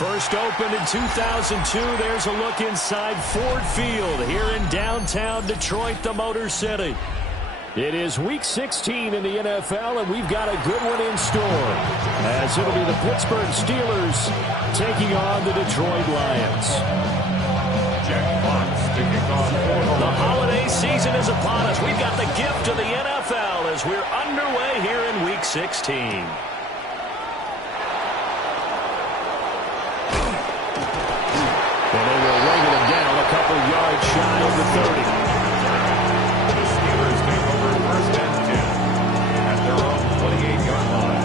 First opened in 2002. There's a look inside Ford Field here in downtown Detroit, the Motor City. It is Week 16 in the NFL, and we've got a good one in store, as it'll be the Pittsburgh Steelers taking on the Detroit Lions. The holiday season is upon us. We've got the gift of the NFL as we're underway here in Week 16. And they will wrangle him down a couple yards shy of the 30. The Steelers take over first and 10 at their own 28-yard line.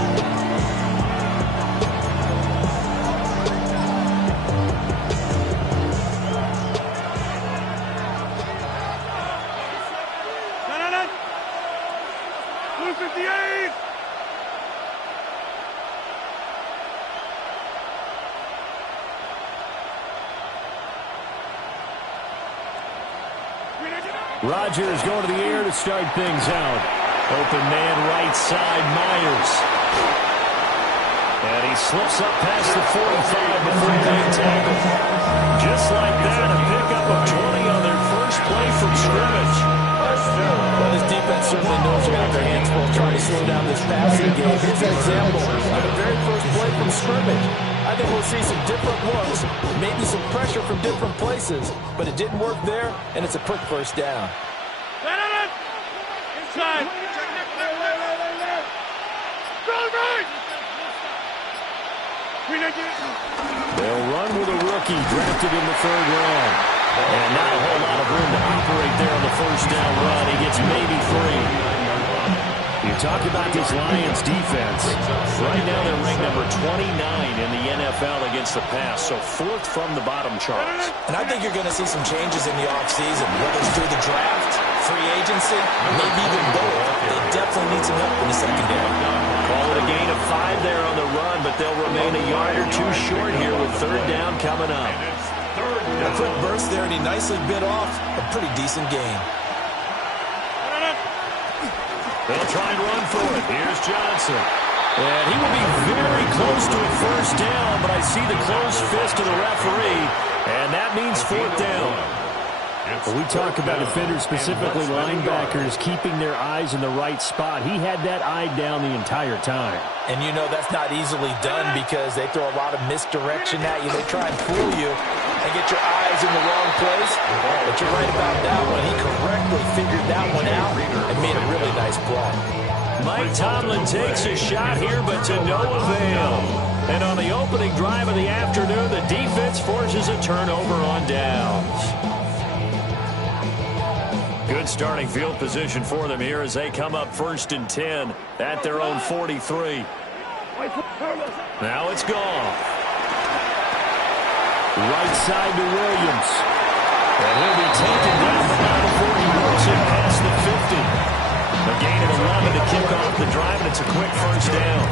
Blue 58! Rodgers going to the air to start things out. Open man right side, Myers. And he slips up past the 45 before being tackled. Just like that, a pickup of 20 on their first play from scrimmage. Well, this defense certainly knows they're going to have their hands full trying to slow down this passing game. Here's an example of the very first play from scrimmage. I think we'll see some different looks, maybe some pressure from different places, but it didn't work there, and it's a quick first down. Inside. They'll run with a rookie drafted in the third round. And not a whole lot of room to operate there on the first down run. He gets maybe 3. You talk about this Lions defense. Right now they're ranked number 29 in the NFL against the pass, so 4th from the bottom charts. And I think you're going to see some changes in the offseason, whether it's through the draft, free agency, maybe even both. They definitely need some help in the secondary. Call it a gain of 5 there on the run, but they'll remain a yard or 2 short here with third down coming up. A quick burst there, and he nicely bit off a pretty decent gain. They'll try and run for it. Here's Johnson. And he will be very close to a first down, but I see the closed fist of the referee, and that means 4th down. When we talk about defenders, specifically linebackers, keeping their eyes in the right spot, he had that eye down the entire time. And you know that's not easily done because they throw a lot of misdirection at you. They try and fool you and get your eyes in the wrong place. But you're right about that one. He correctly figured that one out and made a really nice play. Mike Tomlin takes a shot here, but to no avail. And on the opening drive of the afternoon, the defense forces a turnover on downs. Good starting field position for them here as they come up 1st and 10 at their own 43. Now it's gone. Right side to Williams. And he'll be taken down, but not before he works it past the 50. A gain of 11 to kick off the drive, and it's a quick first down.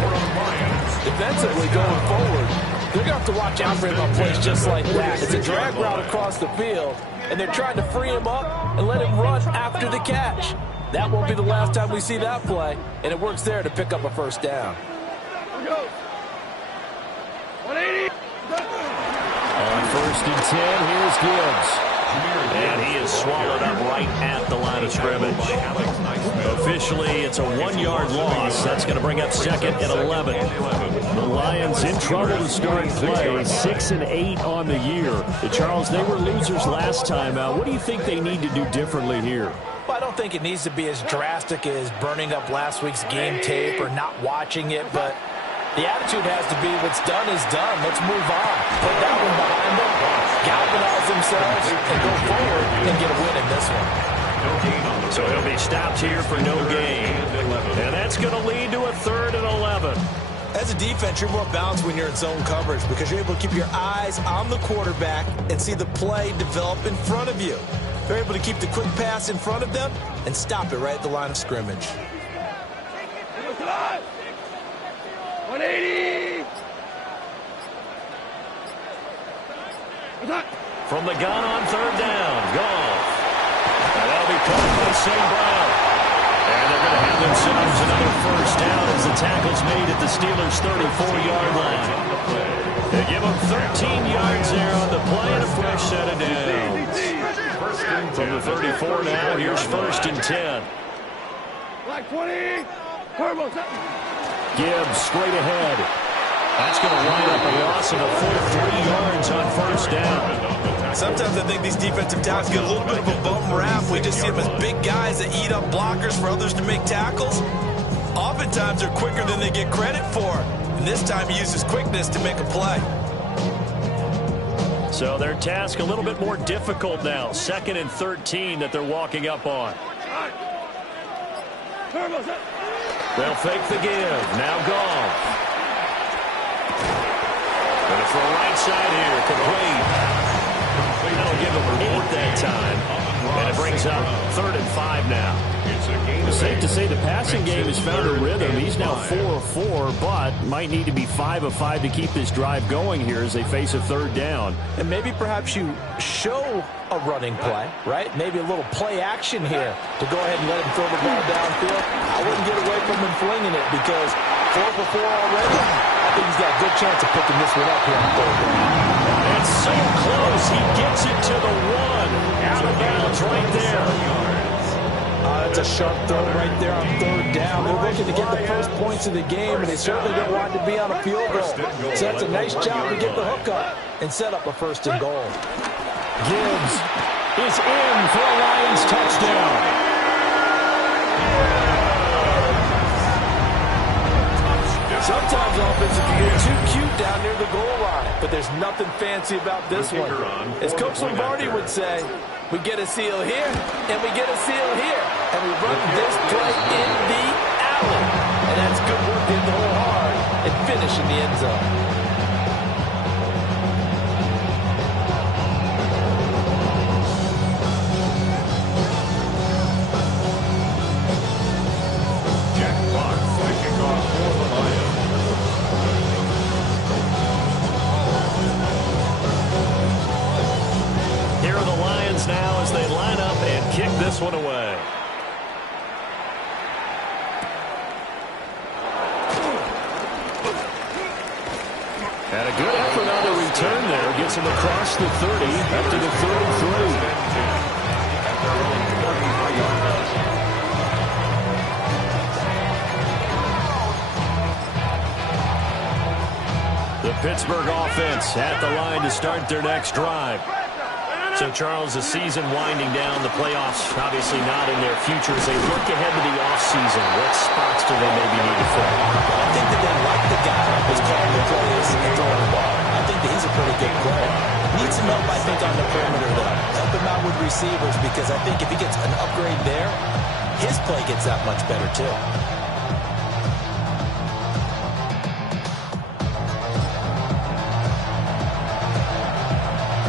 Defensively going forward, they're going to have to watch out for him on plays just like that. It's a drag route across the field, and they're trying to free him up and let him run after the catch. That won't be the last time we see that play, and it works there to pick up a first down. 180. On 1st and 10, here's Gibbs. And he is swallowed up right at the line of scrimmage. Officially, it's a 1-yard loss. That's going to bring up 2nd and 11. The Lions in trouble to start play, 6 and 8 on the year. Charles, they were losers last time out. What do you think they need to do differently here? Well, I don't think it needs to be as drastic as burning up last week's game tape or not watching it, but the attitude has to be what's done is done. Let's move on. Put that one behind them, galvanize themselves, and go forward and get a win in this one. So he'll be stopped here for no gain. And that's going to lead to a 3rd and 11. As a defense, you're more balanced when you're in zone coverage because you're able to keep your eyes on the quarterback and see the play develop in front of you. They're able to keep the quick pass in front of them and stop it right at the line of scrimmage. 180. From the gun on 3rd down. Goff. And that'll be caught by St. Brown. And they're going to have themselves another first down as the tackle is made at the Steelers' 34-yard line. They give them 13 yards there on the play and a fresh set of downs. From the 34 now, here's 1st and 10. Like 20. Gibbs straight ahead. That's going to line up a loss of a full 3 yards on 1st down. Sometimes I think these defensive tackles get a little bit of a bum rap. We just see them as big guys that eat up blockers for others to make tackles. Oftentimes they're quicker than they get credit for. And this time he uses quickness to make a play. So their task a little bit more difficult now. 2nd and 13 that they're walking up on. They'll fake the give. Now Goff. Going to throw right side here. Complete. That'll give them 8 that time. And it brings up 3rd and 5 now. It's safe to say the passing game has found a rhythm. He's now 4 of 4, but might need to be 5 of 5 to keep this drive going here as they face a 3rd down. And maybe perhaps you show a running play, right? Maybe a little play action here to go ahead and let him throw the ball downfield. I wouldn't get away from him flinging it because 4 for 4 already. I think he's got a good chance of picking this one up here on 3rd down. It's so close. He gets it to the 1. Out of bounds right there. That's a sharp throw right there on 3rd down. They're looking to get the first points of the game, and they certainly don't want to be on a field goal. So that's a nice job to get the hook up and set up a 1st and goal. Gibbs is in for a Lions touchdown. Sometimes offenses can get too cute down near the goal line, but there's nothing fancy about this one. As Coach Lombardi would say, we get a seal here, and we get a seal here, and we run this play in the alley. And that's good work in the hole hard and finish in the end zone. Now as they line up and kick this one away. And a good effort on the return there. Gets him across the 30 up to the 33. The Pittsburgh offense at the line to start their next drive. So, Charles, the season winding down, the playoffs obviously not in their future. As they look ahead to the offseason, what spots do they maybe need to fill? I think that they like the guy who's calling the plays and throwing the ball. I think that he's a pretty good player. Needs some help, I think, on the perimeter, though. Help him out with receivers because I think if he gets an upgrade there, his play gets that much better, too.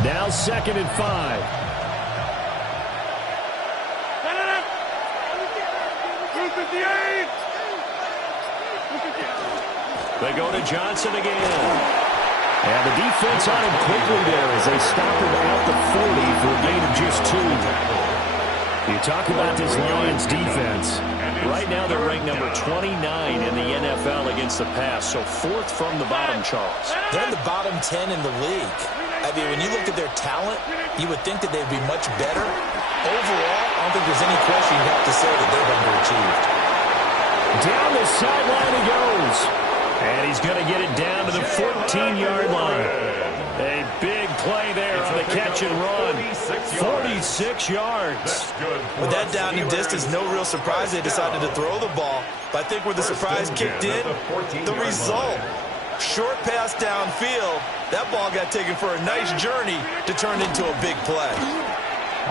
Now 2nd and 5. They go to Johnson again. And the defense on him quickly there as they stop him at the 40 for a gain of just 2. You talk about this Lions defense. Right now they're ranked number 29 in the NFL against the pass. So 4th from the bottom, Charles. They're in the bottom 10 in the league. I mean, when you look at their talent, you would think that they'd be much better. Overall, I don't think there's any question you'd have to say that they've underachieved. Down the sideline he goes. And he's going to get it down to the 14-yard line. A big play there on the catch and run. 46 yards. With that down in distance, no real surprise they decided to throw the ball. But I think where the surprise kicked in, the result. Short pass downfield. That ball got taken for a nice journey to turn into a big play.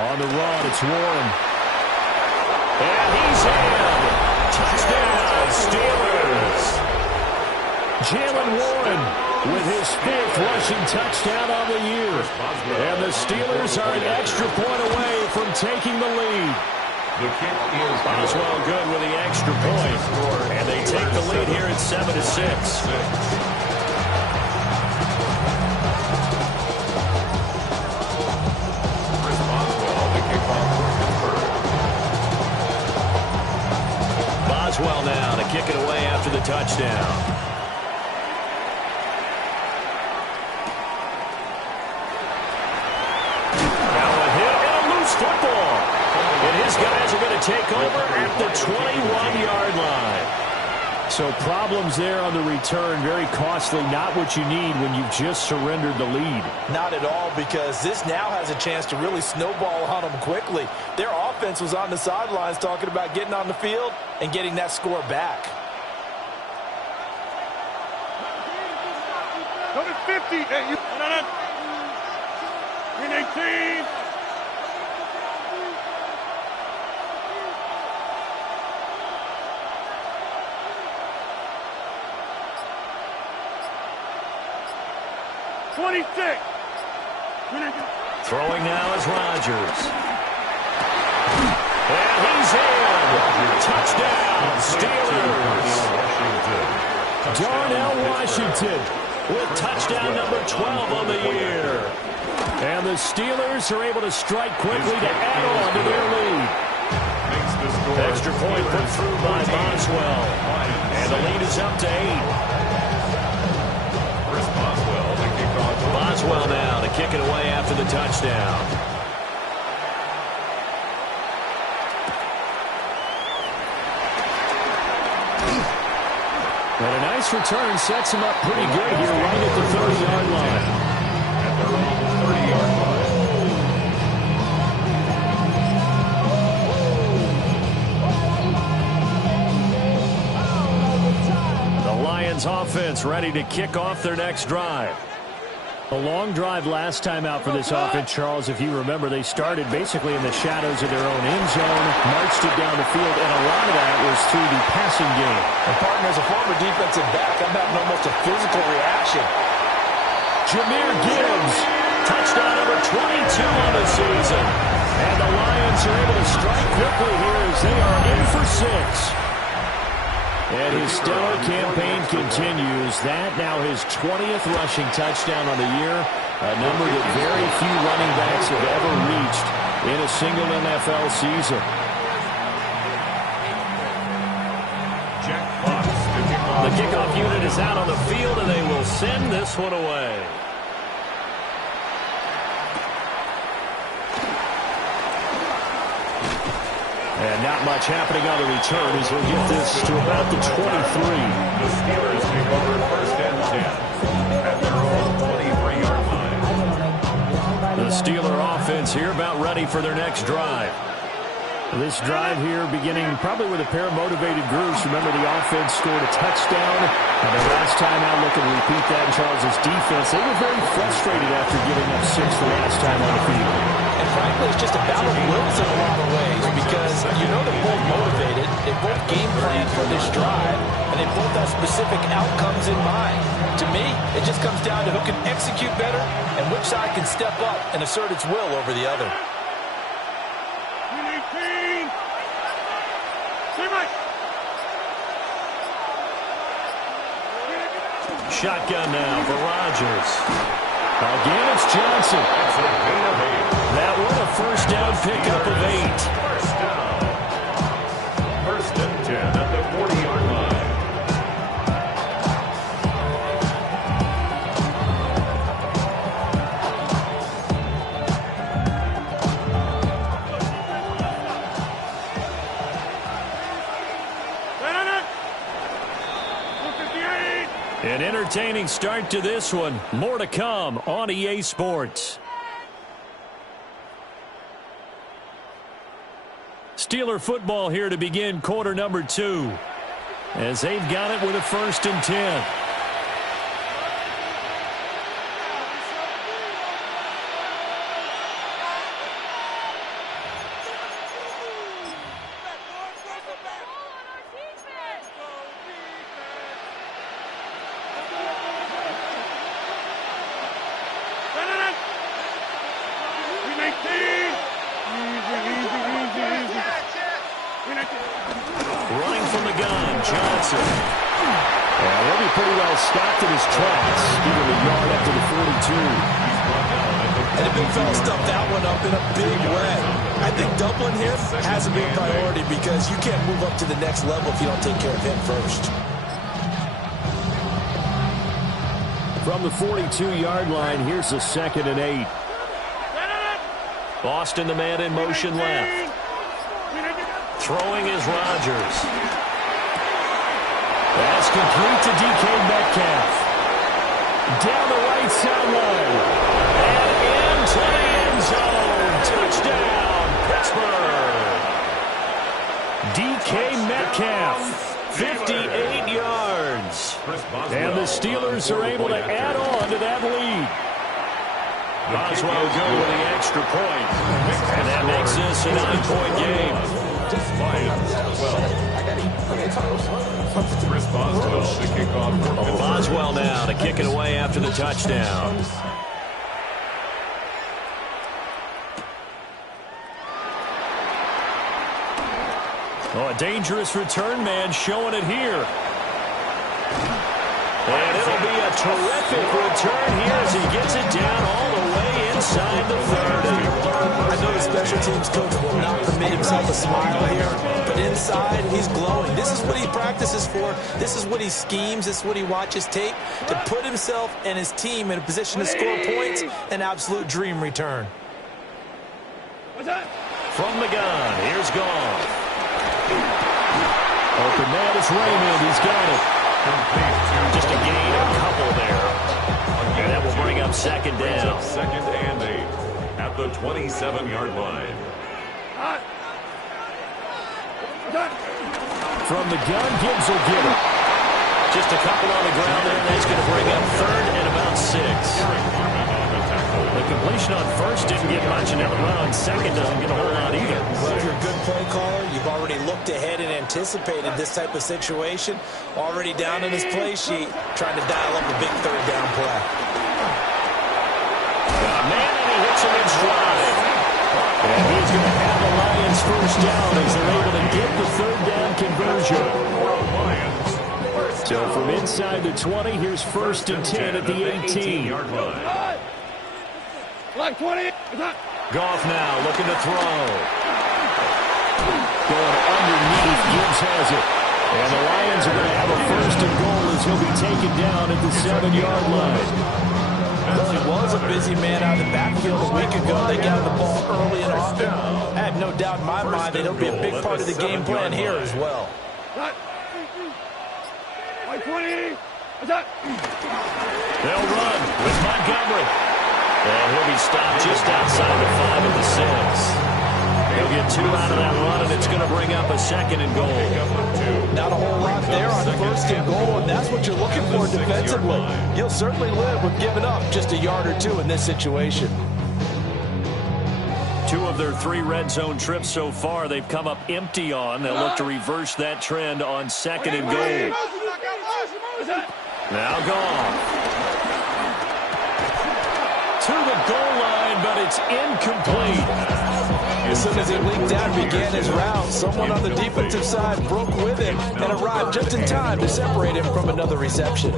On the run, it's Warren. And he's in. Touchdown, Steelers. Jalen Warren with his 5th rushing touchdown on the year. And the Steelers are an extra point away from taking the lead. Boswell good with the extra point. And they take the lead here at 7-6. Boswell Boswell now to kick it away after the touchdown. Now a hit and a loose football. And his guys are going to take over at the 21-yard line. So problems there on the return, very costly, not what you need when you've just surrendered the lead. Not at all, because this now has a chance to really snowball on them quickly. Their offense was on the sidelines talking about getting on the field and getting that score back. Number 50. Hey, you. Green 18. Throwing now is Rodgers. And he's in. Touchdown, Steelers. Darnell Washington With touchdown number 12 on the year. And the Steelers are able to strike quickly to add on to their lead. Extra point put through by Boswell. And the lead is up to 8. Boswell now to kick it away after the touchdown. And a nice return sets him up pretty good here right at the 30-yard line. At their own 30-yard line. The Lions offense ready to kick off their next drive. A long drive last time out for this offense, Charles. If you remember, they started basically in the shadows of their own end zone, marched it down the field, and a lot of that was through the passing game. And, partner, as a former defensive back, I'm having almost a physical reaction. Jahmyr Gibbs, touchdown number 22 on the season. And the Lions are able to strike quickly here as they are in for 6. And his stellar campaign continues. That now his 20th rushing touchdown on the year, a number that very few running backs have ever reached in a single NFL season. The kickoff unit is out on the field, and they will send this one away. And not much happening on the return as we'll get this to about the 23. The Steelers take over first and 10 at their own 23-yard line. The Steeler offense here about ready for their next drive. This drive here beginning probably with a pair of motivated groups. Remember, the offense scored a touchdown. And the last time out, looking to repeat that in Charles's defense. They were very frustrated after giving up 6 the last time on the field. And frankly, it's just a battle of wills in a lot of ways, because you know they're both motivated, they both game plan for this drive, and they both have specific outcomes in mind. To me, it just comes down to who can execute better and which side can step up and assert its will over the other. Shotgun now for Rodgers. Again, it's Johnson. That one a first down pickup of 8. First and 10 at the 40-yard line. An entertaining start to this one. More to come on EA Sports. Steeler football here to begin quarter number 2. As they've got it with a first and 10. Running from the gun, Johnson. Yeah, he'll be pretty well stopped in his tracks, even a yard after the 42. And the big fella stuffed that one up in a big way. I think doubling him has to be a priority because you can't move up to the next level if you don't take care of him first. From the 42-yard line, here's a 2nd and 8. Boston, the man in motion left. Throwing is Rodgers. That's complete to DK Metcalf. Down the right sideline. And into the end zone. Touchdown, Pittsburgh. DK Metcalf. 58 yards. And the Steelers are able to add on to that lead. Boswell go with the extra point. And that makes this a 9-point game. Chris Boswell to kick off. Boswell now to kick it away after the touchdown. Oh, a dangerous return man showing it here. And it'll be a terrific return here as he gets it down all the way inside the 30. I know the special teams coach will not permit himself a smile here, but inside he's glowing. This is what he practices for. This is what he schemes. This is what he watches tape to put himself and his team in a position to score points. An absolute dream return. From the gun, here's Goff. Open man is Raymond. He's got it. Just a gain, a couple there. And that will bring up 2nd down. 2nd and 8 at the 27-yard line. From the gun, Gibbs will get it. Just a couple on the ground there. That's going to bring up 3rd and about 6. The completion on 1st didn't get much, and now the run on 2nd doesn't get a whole lot either. Well, if you're a good play caller, you've already looked ahead and anticipated this type of situation. Already down in his play sheet, trying to dial up a big 3rd down play. Man, and he hits him in stride. And he's going to have the Lions 1st down as they're able to get the 3rd down conversion. So from inside the 20, here's 1st and 10 at the 18-yard line. Like 20. Goff now looking to throw. Going underneath, Gibbs has it. And the Lions are going to have a 1st and goal as he'll be taken down at the 7-yard line. Well, he was a busy man out of the backfield a week ago. They got the ball early and often. I have no doubt in my mind that he'll be a big part of the game plan here as well. Like 20. They'll run with Montgomery. And he'll be stopped just outside the 5 of the 6. He'll get 2 out of that run, and it's going to bring up a 2nd and goal. Not a whole lot there on 1st and goal, and that's what you're looking for defensively. You'll certainly live with giving up just a yard or 2 in this situation. 2 of their 3 red zone trips so far they've come up empty on. They'll look to reverse that trend on 2nd and goal. Now Goff. To the goal line, but it's incomplete. As soon as he leaked out and began his route, someone on the defensive side broke with him and arrived just in time to separate him from another reception.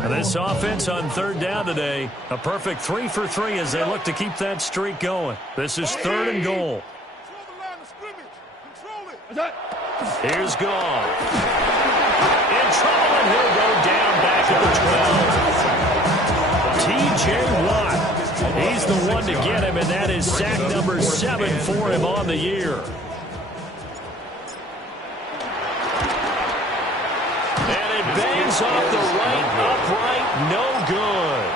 And this offense on 3rd down today, a perfect 3 for 3 as they look to keep that streak going. This is 3rd and goal. Here's Goff. In trouble, and he'll go down back at the 12. T.J. Watt. He's the one to get him, and that is sack number 7 for him on the year. And it bangs off the right upright. No good.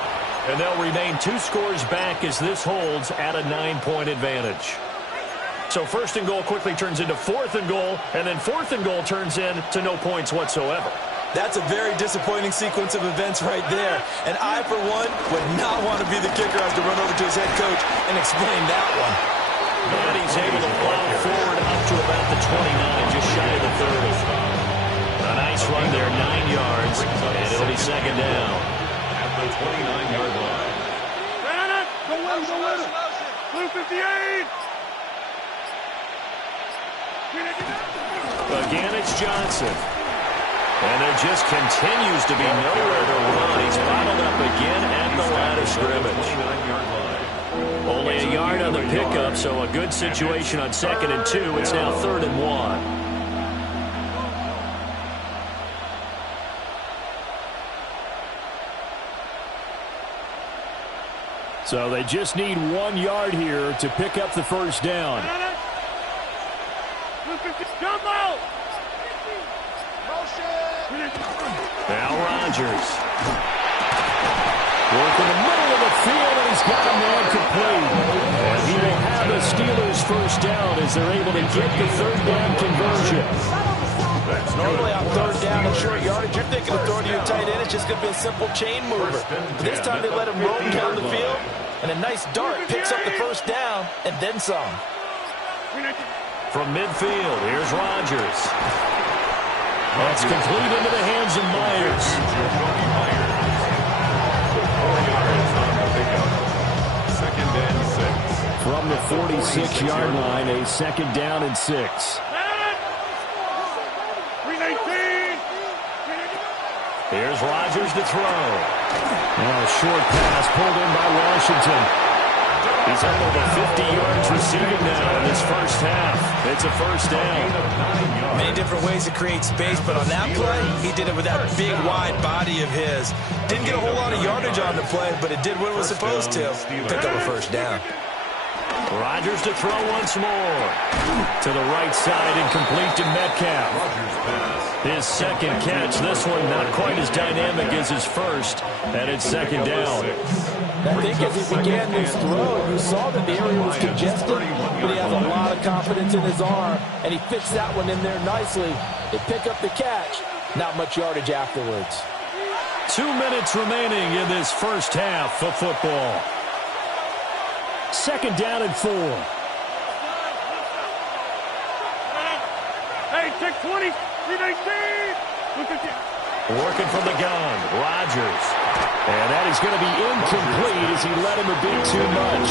And they'll remain 2 scores back as this holds at a 9-point advantage. So 1st and goal quickly turns into 4th and goal, and then 4th and goal turns into no points whatsoever. That's a very disappointing sequence of events right there. And I, for one, would not want to be the kicker as to run over to his head coach and explain that one. And he's able to plow forward up to about the 29, just shy of the 30. A nice run there, 9 yards, and it'll be 2nd down. At the 29-yard line. Go with him. Blue 58. Again, it's Johnson. And there just continues to be nowhere to run. He's bottled up again at the line of scrimmage. Only a yard on the pickup, so a good situation on 2nd and 2. It's now 3rd and 1. So they just need 1 yard here to pick up the first down. Jumbo! Now Rodgers. Work in the middle of the field, and he's got a man complete. And he will have the Steelers first down as they're able to get the 3rd down conversion. Normally on 3rd down and short yardage, you're thinking of throwing to your tight end. It's just going to be a simple chain mover. But this time they let him roam down the field, and a nice dart picks up the first down and then some. From midfield, here's Rodgers. That's complete into the hands of Myers. From the 46-yard line, a 2nd down and 6. Here's Rodgers to throw. Now a short pass pulled in by Washington. He's up over 50 yards receiving now in this first half. It's a first down. Many different ways to create space, but on that play, he did it with that big, wide body of his. Didn't get a whole lot of yardage on the play, but it did what it was supposed to. Pick up a first down. Rodgers to throw once more. To the right side and complete to Metcalf. His 2nd catch. This one not quite as dynamic as his first. And it's 2nd down. I think as he began this throw, you saw that the area was congested, but he has a lot of confidence in his arm, and he fits that one in there nicely. They pick up the catch. Not much yardage afterwards. 2 minutes remaining in this first half of football. 2nd down and 4. Hey, check 20, 319. Look at you. Working from the gun, Rodgers. And that is going to be incomplete as he let him a bit too much.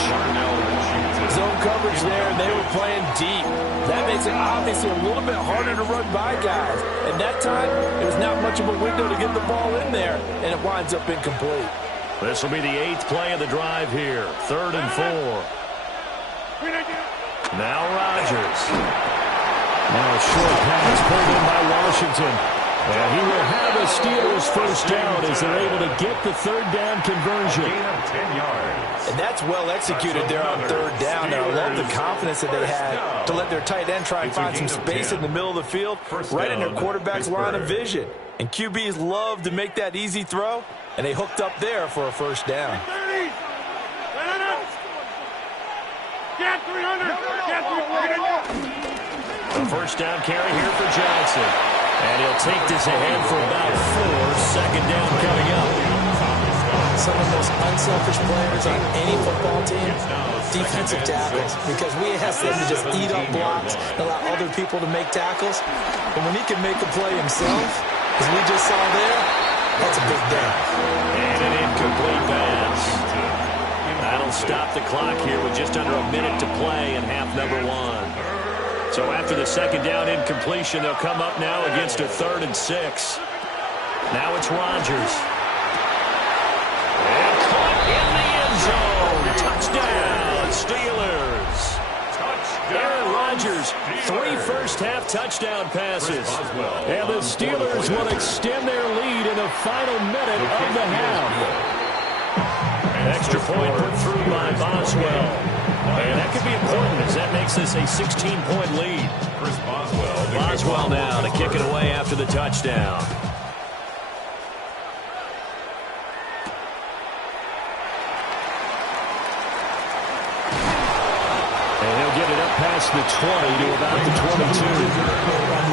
Zone coverage there, and they were playing deep. That makes it obviously a little bit harder to run by guys. And that time, it was not much of a window to get the ball in there, and it winds up incomplete. This will be the 8th play of the drive here. 3rd and 4. Now Rodgers. Now a short pass pulled in by Washington. And he will have a Steelers first down as they're able to get the 3rd down conversion. And that's well executed there on 3rd down. And I love the confidence that they had to let their tight end try and find some space in the middle of the field, right in their quarterback's line of vision. And QBs love to make that easy throw, and they hooked up there for a first down. A first down carry here for Johnson. And he'll take this ahead for about 4. 2nd down coming up. Some of the most unselfish players on any football team, defensive tackles, because we ask them to just eat up blocks and allow other people to make tackles. But when he can make a play himself, as we just saw there, that's a big day. And an incomplete pass. That'll stop the clock here with just under a minute to play in half number 1. So after the 2nd down incompletion, they'll come up now against a 3rd and 6. Now it's Rodgers. And caught in the end zone. Touchdown, Steelers. Aaron Rodgers, 3 first-half touchdown passes. And the Steelers will extend their lead in the final minute of the half. Extra point put through by Boswell. And that could be important as that makes this a 16-point lead. Chris Boswell. Boswell now to kick it away after the touchdown. And he'll get it up past the 20 to about the 22.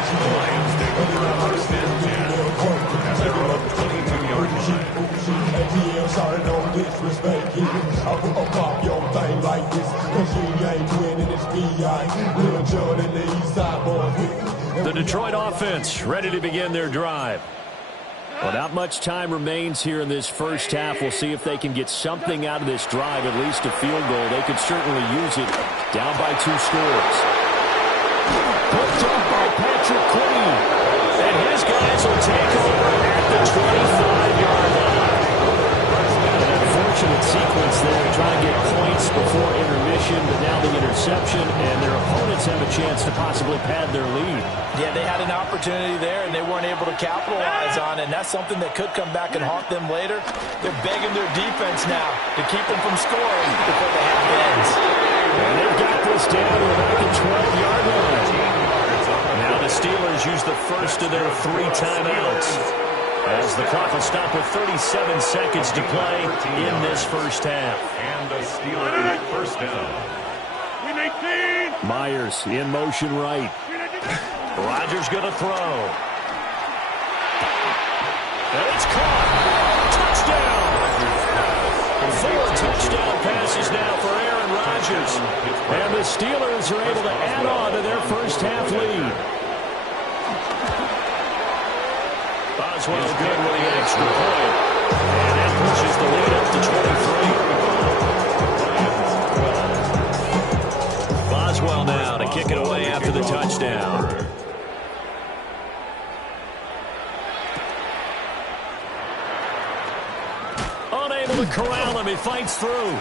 Lions take over first and 10 at their own 22-yard line. Sorry, no disrespect. I will pop your thing like this. Cause you ain't winning, it's B.I. Little John and the East Side boys. The Detroit offense ready to begin their drive. Well, not much time remains here in this first half. We'll see if they can get something out of this drive, at least a field goal. They could certainly use it. Down by 2 scores. Picked up by Patrick Queen. And his guys will take over at the 25-yard line. An unfortunate sequence there to try and get points before lead. Yeah, they had an opportunity there, and they weren't able to capitalize on it, and that's something that could come back and haunt them later. They're begging their defense now to keep them from scoring before the half ends. And they've got this down to about the 12-yard line. Now the Steelers use the first of their 3 timeouts, as the clock will stop with 37 seconds to play in this first half. And the Steelers first down. Myers in motion right. Rodgers going to throw. And it's caught. Touchdown. 4 touchdown passes now for Aaron Rodgers. And the Steelers are able to add on to their first half lead. Boswell good with the extra point. And that pushes the lead up to 23. Boswell now to kick it away after the touchdown. Unable to corral him. He fights through.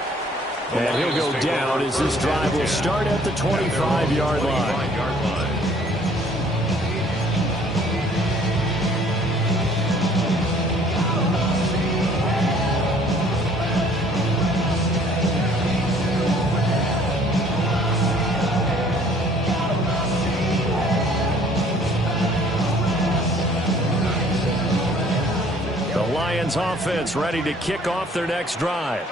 And he'll go down as this drive will start at the 25-yard line. Offense ready to kick off their next drive.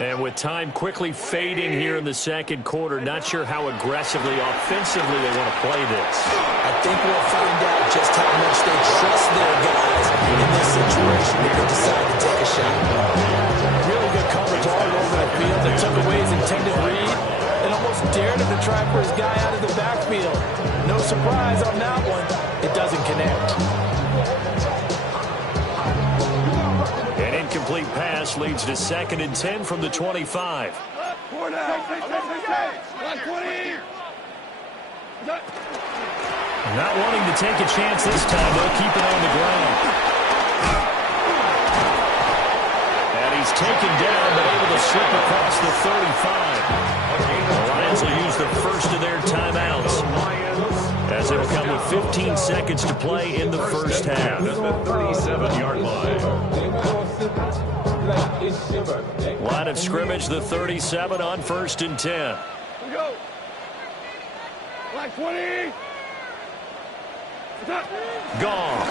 And with time quickly fading here in the second quarter, not sure how aggressively, offensively they want to play this. I think we'll find out just how much they trust their guys in this situation if they decide to take a shot. Really good coverage all over the field. They took away his intended read and almost dared him to try for his guy out of the backfield. No surprise on that one. It doesn't connect. An incomplete pass leads to 2nd and 10 from the 25. Not wanting to take a chance this time, they'll keep it on the ground. And he's taken down, but able to slip across the 35. The Lions will use the first of their timeouts, as it'll come with 15 seconds to play in the first half. At the 37-yard line. Line of scrimmage, the 37 on 1st and 10. Here we go. Like 20. Goff.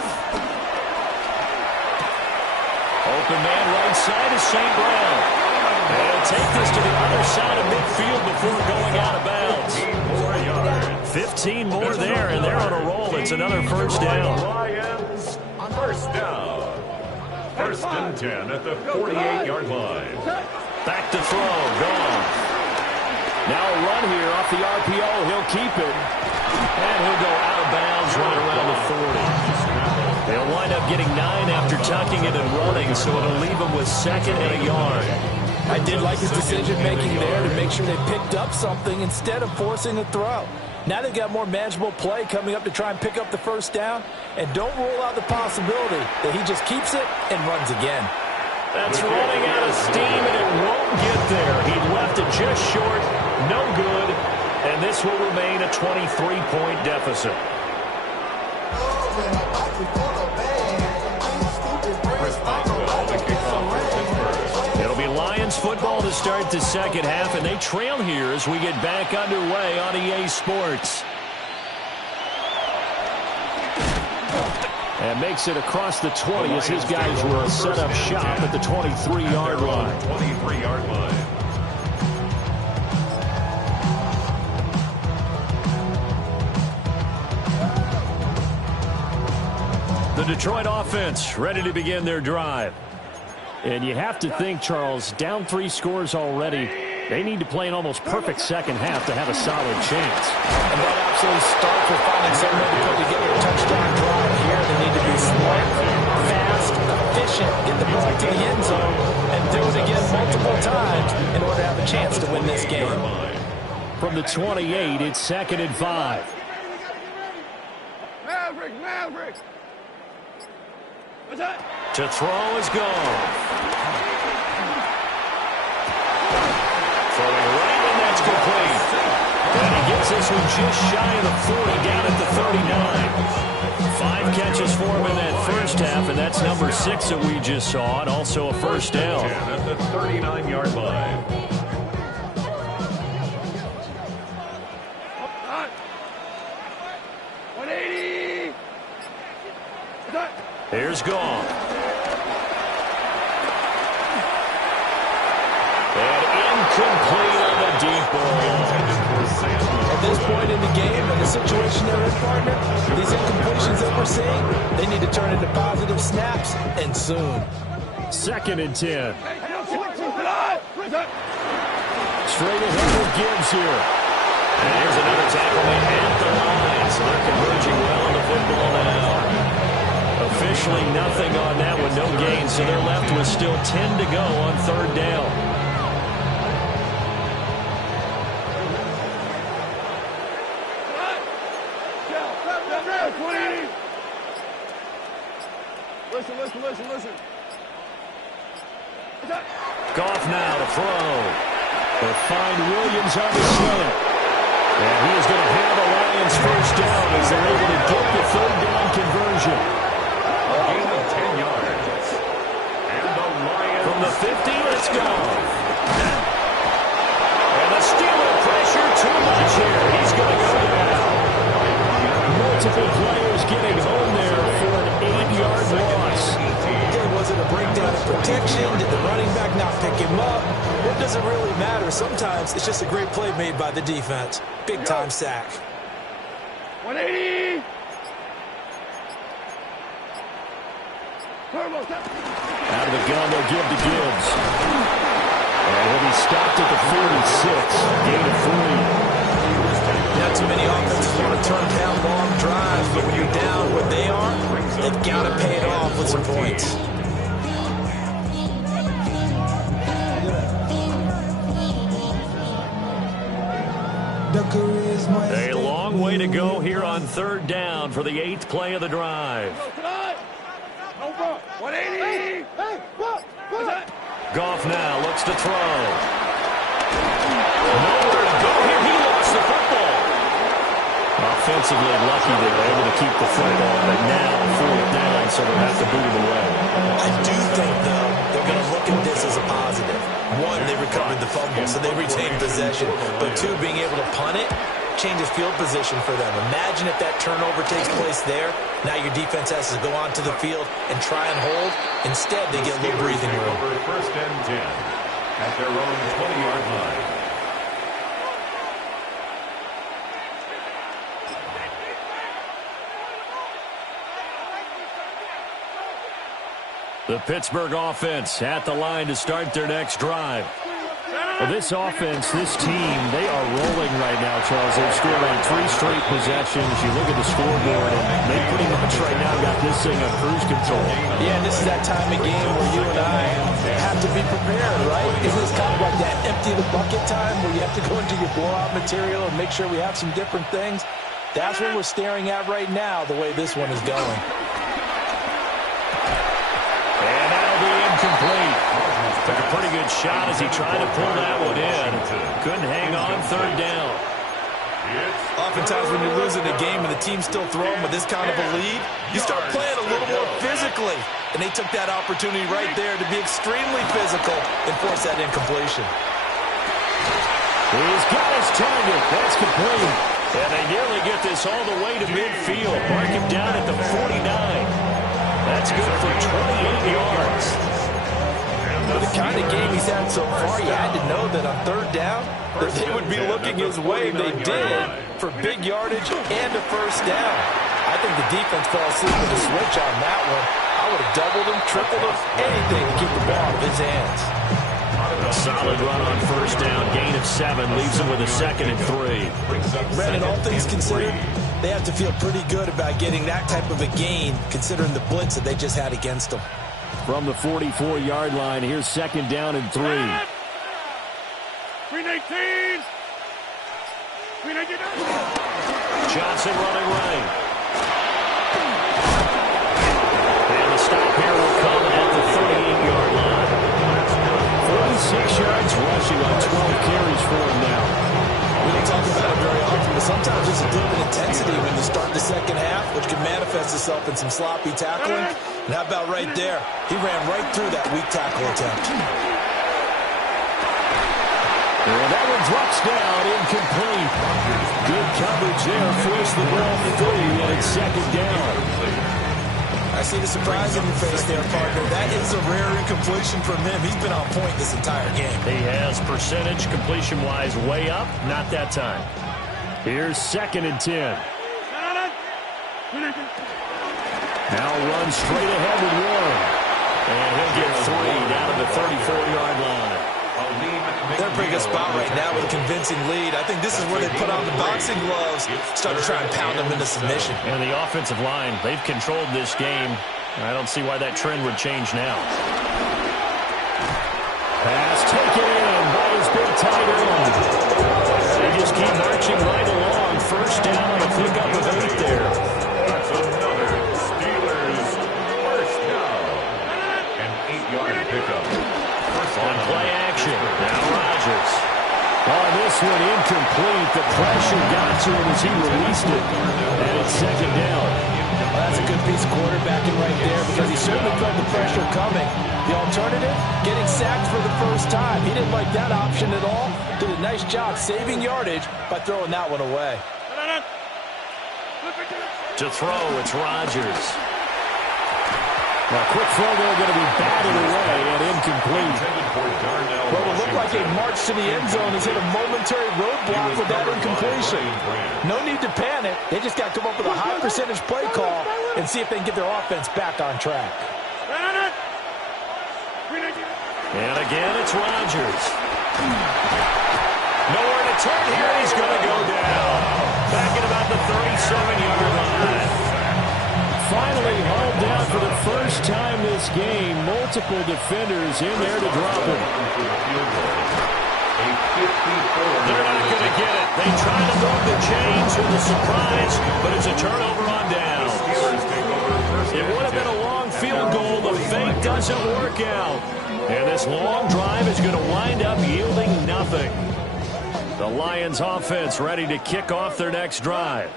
Open man right side is St. Brown. And he'll take this to the other side of midfield before going out of bounds. 15 more there, and they're on a roll. It's another first down. Lions, first down. 1st and 10 at the 48-yard line. Back to throw. Goff. Now a run here off the RPO. He'll keep it. And he'll go out of bounds right around the 40. They'll wind up getting 9 after tucking it and running, so it'll leave them with 2nd and a yard. I did like his decision-making there to make sure they picked up something instead of forcing a throw. Now they've got more manageable play coming up to try and pick up the first down, and don't rule out the possibility that he just keeps it and runs again. That's running out of steam, and it won't get there. He left it just short, no good, and this will remain a 23-point deficit. It'll be Lions football to start the second half, and they trail here as we get back underway on EA Sports. And makes it across the 20 as his guys will set up shop at the 23-yard line. 23-yard line. The Detroit offense ready to begin their drive. And you have to think, Charles, down 3 scores already. They need to play an almost perfect second half to have a solid chance. And that absolutely starts with finding some way to put together a touchdown drive here. They need to be smart, fast, efficient, get the ball to the end zone, and do it again multiple times in order to have a chance to win this game. From the 28, it's 2nd and 5. Maverick. What's that? To throw is gone. Throwing right, and that's complete. And he gets brings this one just shy of the 40, down at the 39. 5 catches for him in that first half, and that's number 6 that we just saw, and also a first down. At the 39-yard line. Here's Goff. And incomplete on the deep ball. At this point in the game and the situation they're in, partner, these incompletions that we're seeing, they need to turn into positive snaps, and soon. 2nd and 10. Straight ahead with Gibbs here. And here's another tackle made at the line. So they're converging well on the football now. Officially nothing on that one, no gain. So they're left with still 10 to go on 3rd down. Listen. Goff now to throw. They'll find Williams on the slant. And he is going to have the Lions first down as they're able to get the 3rd down conversion. A gain of 10 yards. And the Lions. From the 50, it's gone. And the Steeler pressure too much here. He's going to go down. Multiple players getting home there for an 8-yard loss. Was it a breakdown of protection? Did the running back not pick him up? What does it really matter? Sometimes it's just a great play made by the defense. Big-time sack. 180. Out of the gun, they'll give to Gibbs. And he'll be stopped at the 46. Gain of 3. Not too many offenses want to turn down long drives, but when you're down where they are, they've got to pay it off with some points. A long way to go here on 3rd down for the 8th play of the drive. 180. Goff now looks to throw. Nowhere to go here. He lost the football. Offensively lucky they were able to keep the football, but now 4th down, so they'll have to boot it away. I do think, though, they're going to look at this as a positive. 1, they recovered the fumble, so they retained possession. But 2, being able to punt it changes field position for them. Imagine if that turnover takes place there. Now your defense has to go onto the field and try and hold. Instead, they get a little breathing room. First and 10 at their own 20-yard line. The Pittsburgh offense at the line to start their next drive. Well, this offense, this team, they are rolling right now, Charles. They've scored on 3 straight possessions. You look at the scoreboard, and they pretty much right now got this thing on cruise control. Yeah, and this is that time of game where you and I have to be prepared, right? Isn't this kind of like that empty the bucket time where you have to go into your blowout material and make sure we have some different things? That's what we're staring at right now, the way this one is going. And that'll be incomplete. Took a pretty good shot as he tried to pull that one in. Couldn't hang on 3rd down. Oftentimes when you're losing a game and the team's still throwing with this kind of a lead, you start playing a little more physically. And they took that opportunity right there to be extremely physical and force that incompletion. He's got his target. That's complete. And they nearly get this all the way to midfield. Mark him down at the 49. That's good for 28 yards. For the kind of game he's had so far, you had to know that on 3rd down, that they would be looking his way. They did for big yardage and a first down. I think the defense fell asleep with a switch on that one. I would have doubled him, tripled him, anything to keep the ball out of his hands. A solid run on first down. Gain of 7 leaves him with a 2nd and 3. Brandon, all things considered, they have to feel pretty good about getting that type of a gain, considering the blitz that they just had against them. From the 44-yard line, here's 2nd down and 3. 319. Johnson running right. And the stop here will come at the 38-yard line. 46 yards rushing on 12 carries for him now. We don't talk about it very often, but the second half, which can manifest itself in some sloppy tackling. And how about right there? He ran right through that weak tackle attempt. Well, that one drops down, incomplete. Good coverage there, forced the ball free, and it's second down. I see the surprise in your face there, partner. That is a rare incompletion from him. He's been on point this entire game. He has percentage completion-wise way up, not that time. Here's 2nd and 10. Now runs straight ahead with Warren. And he'll get 3 down to the 34-yard line. They're in a pretty good spot right now with a convincing lead. I think this is where they put on the boxing gloves, start to try and pound them into submission. And the offensive line, they've controlled this game. I don't see why that trend would change now. Pass taken in by his big tight end. They just keep marching right along. First down and a pickup of 8 there. That's another Steelers first down. An 8-yard pickup. On play action. Now Rodgers. Oh, this one incomplete. The pressure got to him as he released it. And it's second down. Well, that's a good piece of quarterbacking right there because he certainly felt the pressure coming. The alternative, getting sacked for the first time. He didn't like that option at all. Did a nice job saving yardage by throwing that one away. To throw, it's Rodgers. A quick throw there going to be batted away and incomplete. Well, it looked like a march to the end zone has hit a momentary roadblock with that incompletion. No need to panic. They just got to come up with a high percentage play call and see if they can get their offense back on track. And again, it's Rodgers. Nowhere to turn here. He's going to go down. Back at about the 37-yard line. Finally hauled down for the first time this game. Multiple defenders in there to drop him. They're not going to get it. They try to move the chains with a surprise, but it's a turnover on downs. It would have been a long field goal. The fake doesn't work out. And this long drive is going to wind up yielding nothing. The Lions offense ready to kick off their next drive.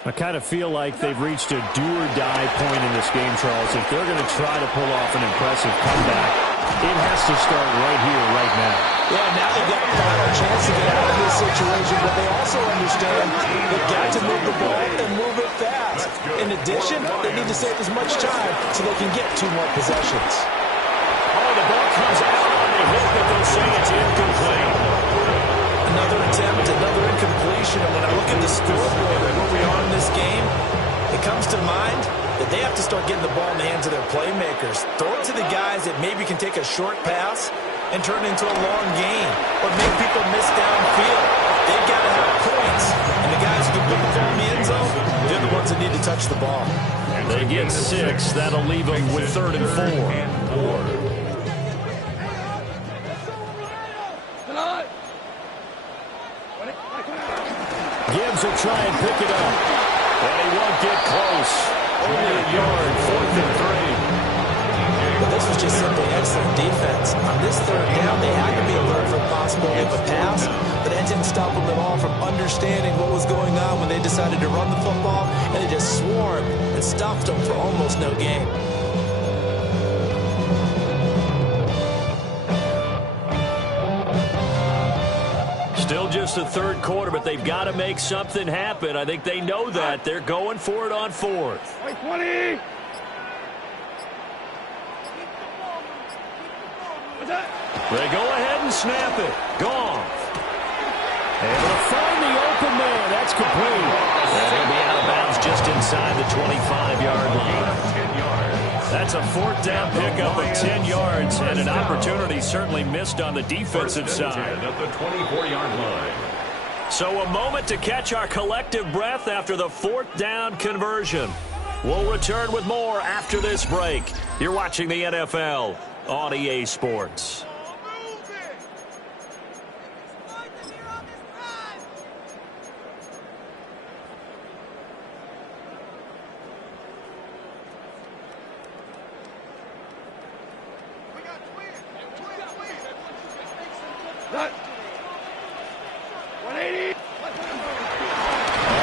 I kind of feel like they've reached a do-or-die point in this game, Charles. If they're going to try to pull off an impressive comeback, it has to start right here, right now. Yeah, now they've got a final chance to get out of this situation, but they also understand they've got to move the ball and move it fast. In addition, they need to save as much time so they can get 2 more possessions. Oh, the ball comes out on the hit, but they'll say it's incomplete. Another attempt, another incompletion, and when I look at the scoreboard and where we are in this game, it comes to mind that they have to start getting the ball in the hands of their playmakers. Throw it to the guys that maybe can take a short pass and turn it into a long gain or make people miss downfield. They've got to have points, and the guys who can put the ball in the end zone, they're the ones that need to touch the ball. They get 6. That'll leave them with 3rd and 4. Gibbs will try and pick it up. And he won't get close. Only a yard, 4th and 3. But this was just simply excellent defense. On this 3rd down, they had to be alert for the possibility of a pass, but that didn't stop them at all from understanding what was going on when they decided to run the football, and they just swarmed and stopped them for almost no gain. Still just the 3rd quarter, but they've got to make something happen. I think they know that. They're going for it on 4th. 20. They go ahead and snap it. Gone. Able to find the open man. That's complete. And he'll be out of bounds just inside the 25-yard line. 10 yards. That's a 4th down pickup of 10 yards and an opportunity certainly missed on the defensive side. At the 24-yard line. So a moment to catch our collective breath after the 4th down conversion. We'll return with more after this break. You're watching the NFL on EA Sports. On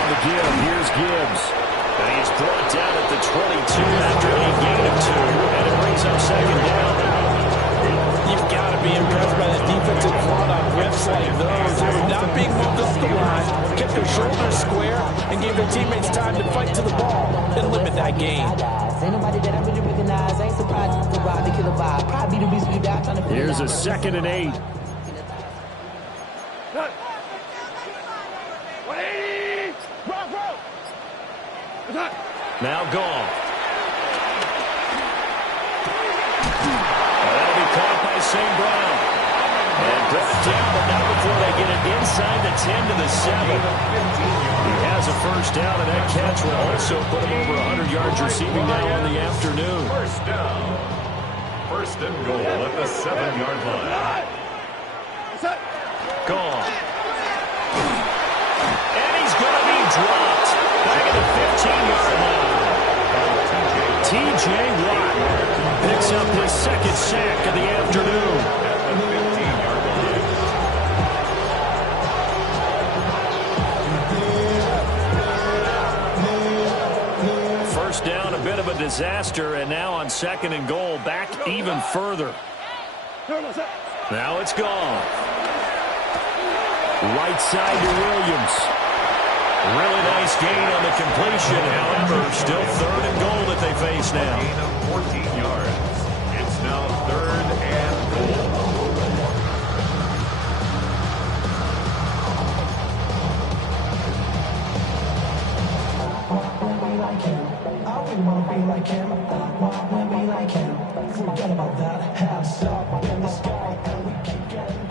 the give, here's Gibbs. after a gain of 2, and it brings up second down. You've got to be impressed by the defensive front on rips like those. They were not being moved up the line, kept their shoulders square, and gave their teammates time to fight to the ball and limit that gain. Ain't nobody that I really recognize. I ain't surprised to ride the killer vibe. Probably the reason we got trying to figure Here's a out. 2nd and 8. Now gone. That'll be caught by St. Brown. And brought down, but not before they get it inside the 10 to the 7. He has a first down, and that catch will also put him over 100 yards receiving now on the afternoon. First down. First and goal at the 7-yard line. Gone. And he's going to be dropped back at the 15-yard line. T.J. Watt picks up his 2nd sack of the afternoon. At the 15-yard line. First down, a bit of a disaster, and now on 2nd and goal, back even further. Now it's gone. Right side to Williams. Really nice gain on the completion. However, still 3rd and goal that they face now. Gain of 14 yards. It's now 3rd and goal. I really wanna be like him. I wanna be like him. Forget about that. Have stop in the sky, and we keep getting.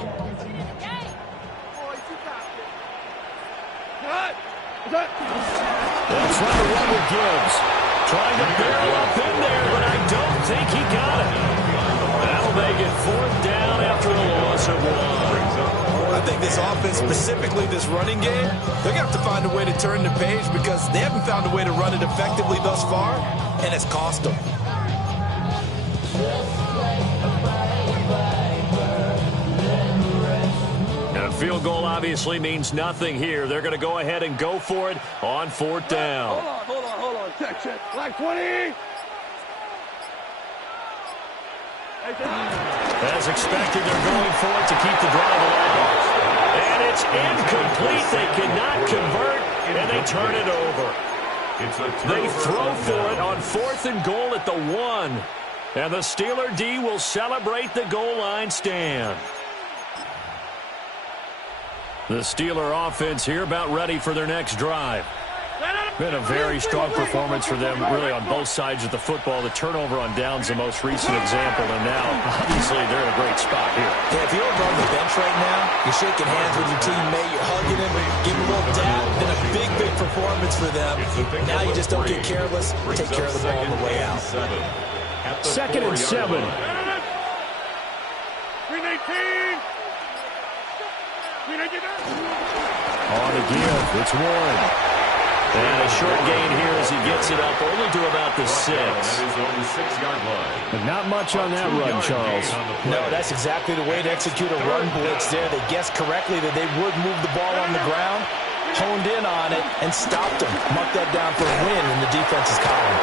They'll try to run with Gibbs. Trying to barrel up in there, but I don't think he got it. That'll make it 4th down after a loss of 1. I think this offense, specifically this running game, they're going to have to find a way to turn the page because they haven't found a way to run it effectively thus far, and it's cost them. A field goal obviously means nothing here. They're going to go ahead and go for it on 4th down. Hold on. Check. Black 20. As expected, they're going for it to keep the drive alive. And it's incomplete. They cannot convert, and they turn it over. They throw for it on 4th and goal at the 1. And the Steeler D will celebrate the goal line stand. The Steeler offense here about ready for their next drive. Been a very strong performance for them, really, on both sides of the football. The turnover on downs, the most recent example, and now, obviously, they're in a great spot here. Yeah, if you're over on the bench right now, you're shaking hands with your teammate, you're hugging him, giving him a little dab. Been a big performance for them. Now you just don't get careless. Take care of the ball on the way out. 2nd and 7. 319. On the give, it's Warren. And a short gain here as he gets it up only to about the 6. That is on the 6-yard line. But not much on that run, Charles. No, that's exactly the way to execute a run blitz there. They guessed correctly that they would move the ball on the ground, honed in on it, and stopped them. Mark that down for a win in the defense's column.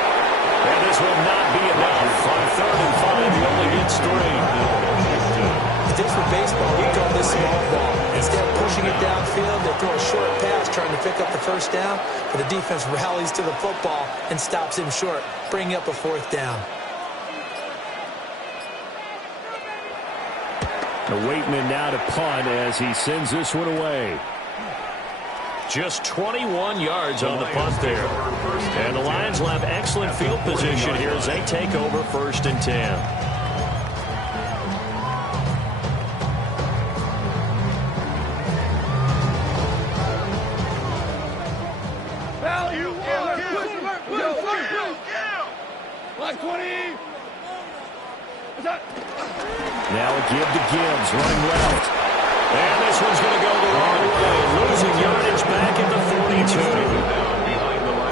And this will not be enough. On 3rd and 5, he only gets 3. If this were baseball, we call this small ball. Instead of pushing it downfield, they throw a short pass trying to pick up the first down, but the defense rallies to the football and stops him short, bringing up a 4th down. The Waitman now to punt as he sends this one away. Just 21 yards on the punt there. And the Lions will have excellent field position here as they take over 1st and 10. Black 20. Now a give to Gibbs, running left. And this one's going to go the wrong way. Losing yardage back at the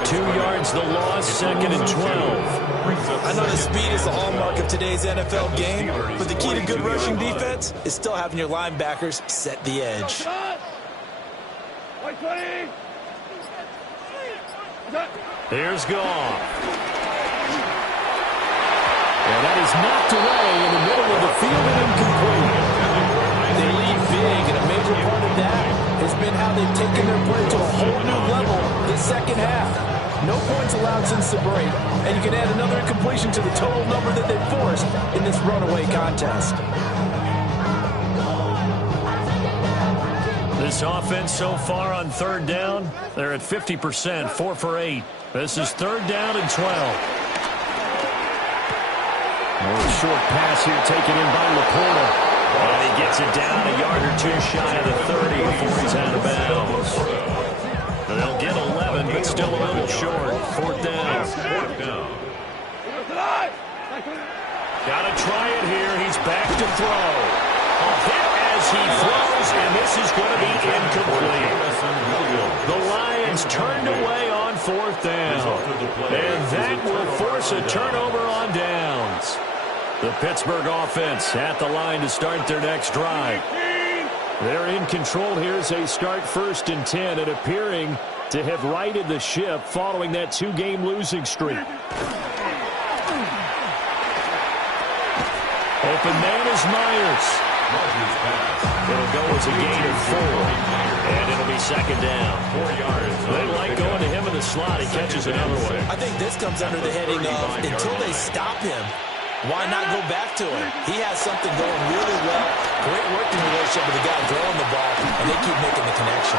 42. 2 yards the loss, 2nd and 12. I know the speed is the hallmark of today's NFL game, but the key to good rushing defense is still having your linebackers set the edge. White 20. Here's Goff. And that is knocked away in the middle of the field and incomplete. They lead big, and a major part of that has been how they've taken their play to a whole new level this second half. No points allowed since the break, and you can add another incompletion to the total number that they've forced in this runaway contest. This offense so far on third down, they're at 50%, 4 for 8. This is third down and 12. A short pass here taken in by Laporta. And he gets it down a yard or two shy of the 30 before he's out of bounds. They'll get 11, but still a little short. Fourth down. Got to try it here. He's back to throw. A hit as he throws, and this is going to be incomplete. The Lions turned away on fourth down. And that will force a turnover on downs. The Pittsburgh offense at the line to start their next drive. They're in control here as they start 1st and 10 and appearing to have righted the ship following that 2-game losing streak. Open man is Myers. It'll go as a gain of 4, and it'll be second down. 4 yards. They like going to him in the slot. He catches another one. I think this comes under the heading of until they stop him, why not go back to him? He has something going really well. Great working relationship with the guy throwing the ball, and they keep making the connection.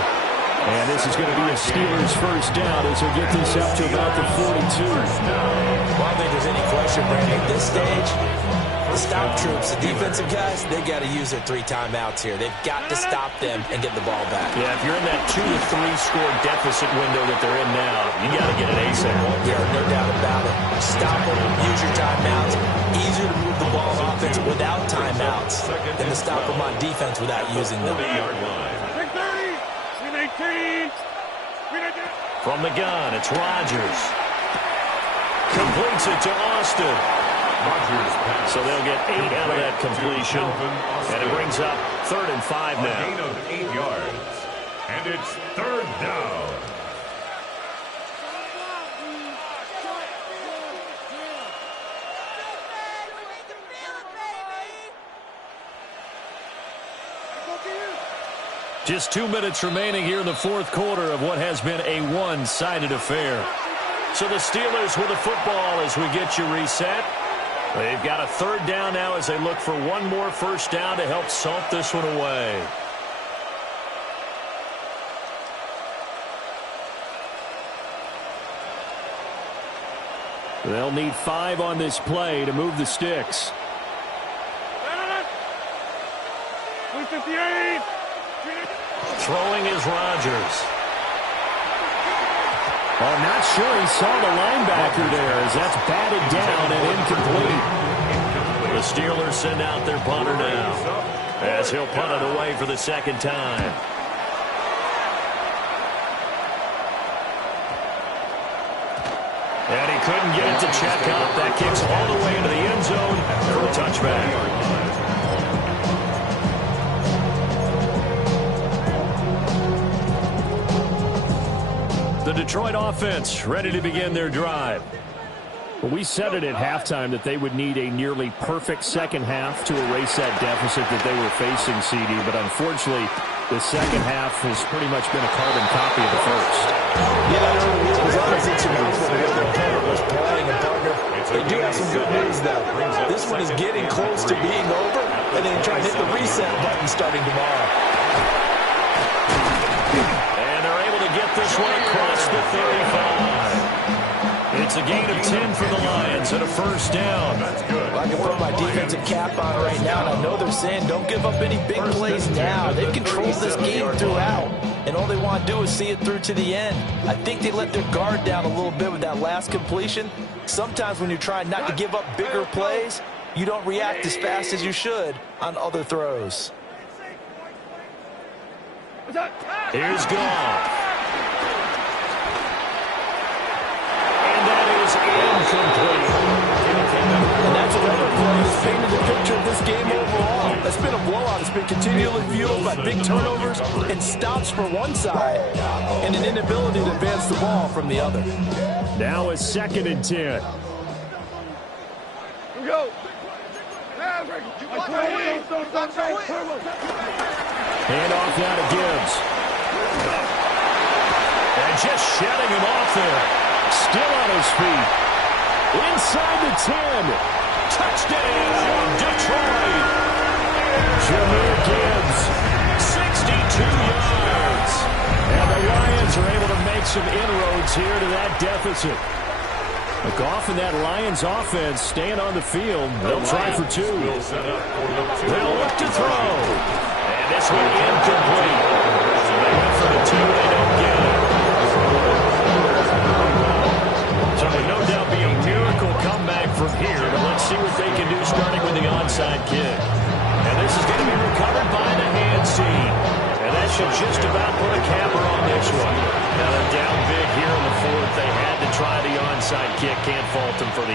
And this is going to be a Steelers first down as they get this up to about the 42. Well, I don't think there's any question, Brandon. At this stage, the stop troops, the defensive guys, they got to use their 3 timeouts here. They've got to stop them and get the ball back. Yeah, if you're in that 2 to 3 score deficit window that they're in now, you got to get an ASAP. Yeah, no doubt about it. Stop them, use your timeouts. Easier to move the ball on offense without timeouts than to stop them on defense without using them. From the gun, it's Rodgers. Completes it to Austin. So they'll get 8 out of that completion. And it brings up 3rd and 5 now. A gain of 8 yards. And it's 3rd down. Just 2 minutes remaining here in the 4th quarter of what has been a one-sided affair. So the Steelers with the football as we get you reset. They've got a 3rd down now as they look for one more first down to help salt this one away. They'll need 5 on this play to move the sticks. 58. Throwing is Rodgers. Oh, not sure he saw the linebacker there as that's batted down and incomplete. The Steelers send out their punter now as he'll punt it away for the 2nd time. And he couldn't get it to check up. That kicks all the way into the end zone for a touchback. The Detroit offense ready to begin their drive. Well, we said it at halftime that they would need a nearly perfect second half to erase that deficit that they were facing, CD. But unfortunately, the second half has pretty much been a carbon copy of the first. Yeah, it was almost insurmountable the way their opponent was playing, and partner, they do have some good news, though. This one is getting close to being over, and then try to hit the reset button starting tomorrow. And they're able to get this one across the 35. It's a gain of 10 for the Lions and a first down. Well, I can put my defensive cap on right now, and I know they're saying don't give up any big plays now. They've controlled this game throughout, and all they want to do is see it through to the end. I think they let their guard down a little bit with that last completion. Sometimes when you're trying not to give up bigger plays, you don't react as fast as you should on other throws. Here's Goff. And that is incomplete. And that's another play that's painted the picture of this game overall. It's been a blowout. It's been continually fueled by big turnovers and stops for one side and an inability to advance the ball from the other. Now a 2nd and 10. go. Handoff now to Gibbs. And just shedding him off there. Still on his feet. Inside the 10. Touchdown, Detroit. Jahmyr Gibbs. 62 yards. And the Lions are able to make some inroads here to that deficit. McGough and that Lions offense staying on the field. They'll try for two. They'll look to throw. And this one incomplete. So they went for the two. They don't get it. So there will no doubt be a miracle comeback from here. But let's see what they can do starting with the onside kick. And this is going to be recovered by the hands team. And that should just about put a capper on this one. Now they're down big here in the fourth. They had to try the onside kick. Can't fault them for the